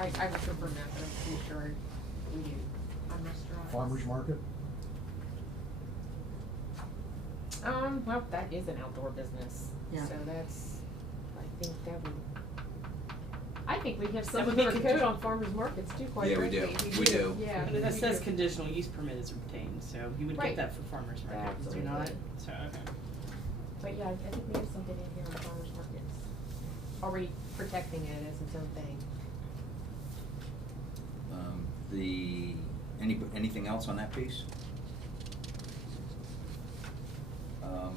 I would prefer that, but I'm pretty sure we do on restaurants. Farmer's market? Well, that is an outdoor business, Yeah. so that's, I think that would, I think we have That some would of be our good. code on farmers markets too, quite Yeah, we frankly. do. We do. Yeah. But that we says do. conditional use permit is obtained, so you would Right. get that for farmers markets, do you not? Absolutely. So, okay. But yeah, I think we have something in here on farmers markets, already protecting it as its own thing. Anything else on that piece? How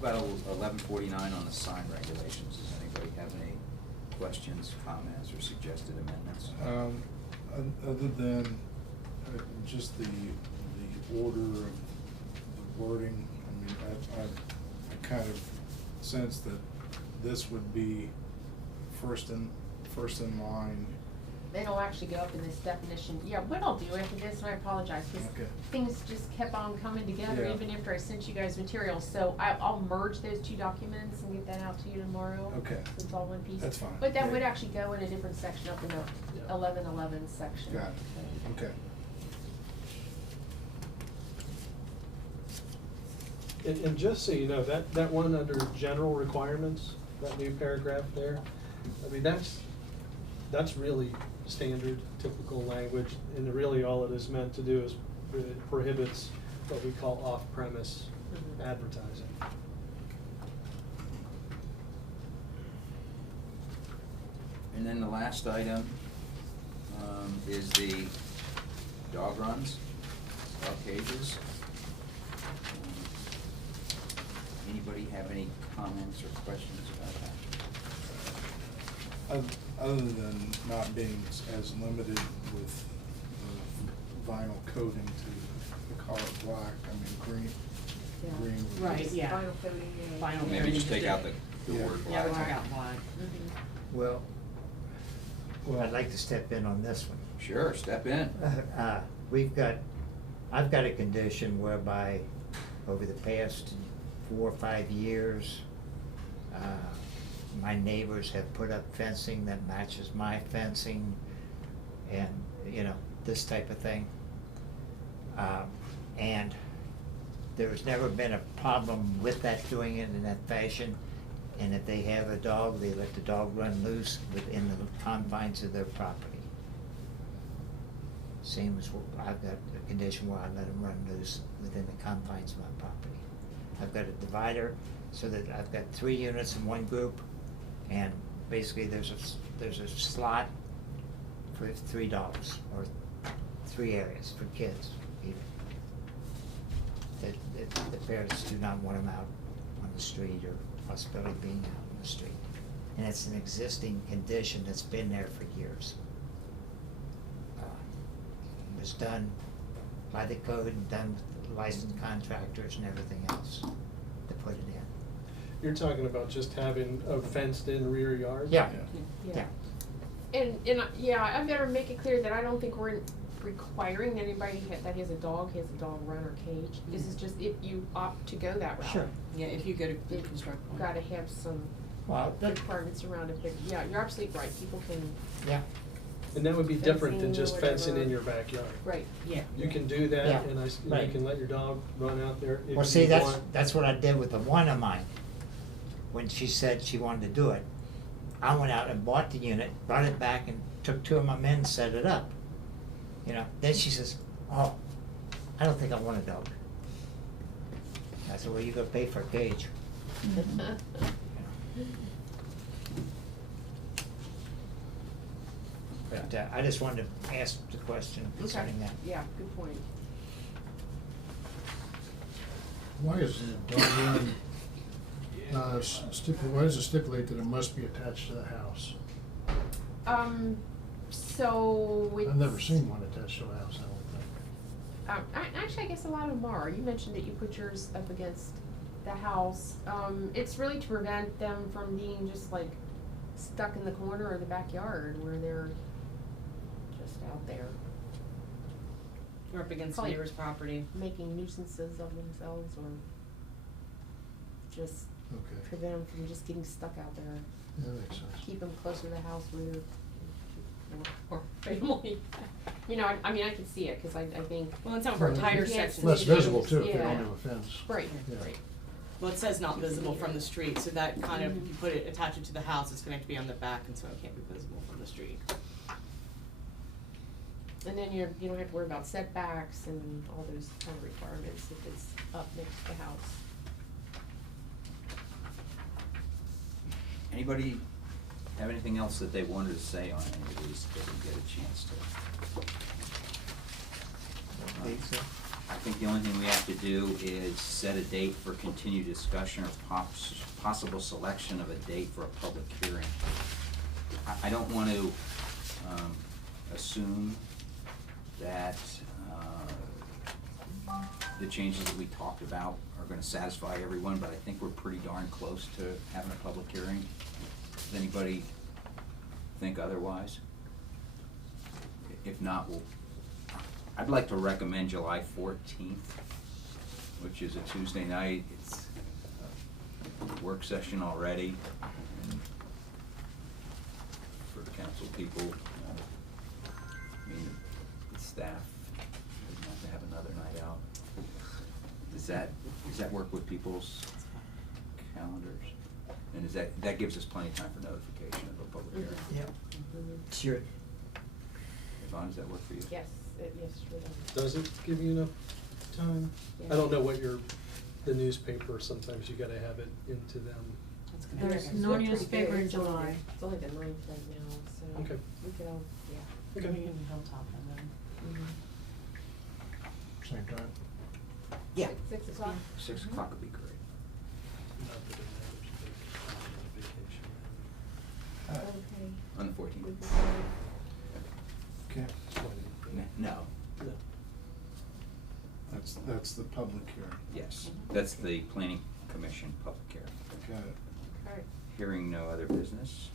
about 1149 on the sign regulations? Does anybody have any questions, comments, or suggested amendments? Other than just the order of the wording, I mean, I kind of sense that this would be first in line. It'll actually go up in this definition. Yeah, what I'll do after this, and I apologize, because Okay. things just kept on coming together Yeah. even after I sent you guys materials. So I'll merge those two documents and get that out to you tomorrow. Okay. So it's all one piece. That's fine. But that Yeah. would actually go in a different section up in the Yeah. 1111 section. Got it. Okay. And just so you know, that one under general requirements, that new paragraph there, I mean, that's really standard, typical language, and really all it is meant to do is it prohibits what we call off-premise Mhm. advertising. And then the last item is the dog runs, dog cages. Anybody have any comments or questions about that? Other than not being as limited with the vinyl coating to the color black, I mean, Yeah. green. would be- Right, yeah. Vinyl coating, yeah. Vinyl Maybe just take out the Yeah. word Yeah, we black. took out black. Mhm. Well, I'd like to step in on this one. Sure, step in. I've got a condition whereby over the past 4 or 5 years, my neighbors have put up fencing that matches my fencing and, this type of thing. And there's never been a problem with that, doing it in that fashion. And if they have a dog, they let the dog run loose within the confines of their property. Same as I've got a condition where I let them run loose within the confines of my property. I've got a divider so that I've got 3 units in one group, and basically there's a slot for 3 dogs, or 3 areas for kids even. The parents do not want them out on the street or possibility of being out on the street. And it's an existing condition that's been there for years. It was done by the code and done with licensed contractors and everything else to put it in. You're talking about just having a fenced-in rear yard? Yeah. Yeah. And I better make it clear that I don't think we're requiring anybody that has a dog run or cage. This is just if you opt to go that route. Sure. Yeah, if you go to You've construct one. gotta have some Well, requirements around it, but yeah, you're absolutely right, people can, yeah, And that would be different than Fencing or just fencing in whatever. your backyard. right. Yeah. You can do that, Yeah, and you right. can let your dog run out there if you want. well, see, that's what I did with the one of mine. When she said she wanted to do it, I went out and bought the unit, brought it back and took 2 of my men and set it up. Then she says, "Oh, I don't think I want a dog." I said, "Well, you gotta pay for a cage." But I just wanted to ask the question concerning that. Yeah, good point. Why is the dog run, why does it stipulate that it must be attached to the house? So it's. I've never seen one attached to a house, I don't think. Actually, I guess a lot of them are. You mentioned that you put yours up against the house. It's really to prevent them from being just like stuck in the corner of the backyard where they're just out there Or up against Probably- neighbor's property. making nuisances of themselves or just Okay, prevent them from just getting stuck out there. that makes sense. Keep them closer to the house where they're or family. You know, I mean, I can see it, cause I think. Well, and some of our Well, tighter you can't sections. see Less it. visible too, if they Yeah. don't have a fence. Right, Yeah. right. Well, it says not visible from the street, so that kind of, if Mhm. you put it, attach it to the house, it's gonna have to be on the back, and so it can't be visible from the street. And then you don't have to worry about setbacks and all those kind of requirements if it's up next to the house. Anybody have anything else that they wanted to say on any of these that didn't get a chance to? I think the only thing we have to do is set a date for continued discussion or possible selection of a date for a public hearing. I don't want to assume that the changes that we talked about are gonna satisfy everyone, but I think we're pretty darn close to having a public hearing. Does anybody think otherwise? If not, I'd like to recommend July 14th, which is a Tuesday night. It's a work session already, and for council people, I mean, the staff doesn't have to have another night out. Does that work with people's calendars? And that gives us plenty of time for notification of a public hearing? Yep, Mhm. sure. Yvonne, does that work for you? Yes, yes, sure does. Does it give you enough time? I don't know what the newspaper, sometimes you gotta have it into them. That's gonna There's be. no Pretty newspaper good. in It's only July. the- It's only the 9th right now, so. Okay. We could all, yeah. Okay. Maybe in Hilltop and then. Mhm. Same time. Yeah. 6 o'clock? 6 o'clock would be great. Not that it matters, but I'm on vacation. Okay. On the We 14th? could go. Okay. No, No. That's the public hearing. yes, that's the planning commission public hearing. Got it. Alright. Hearing no other business,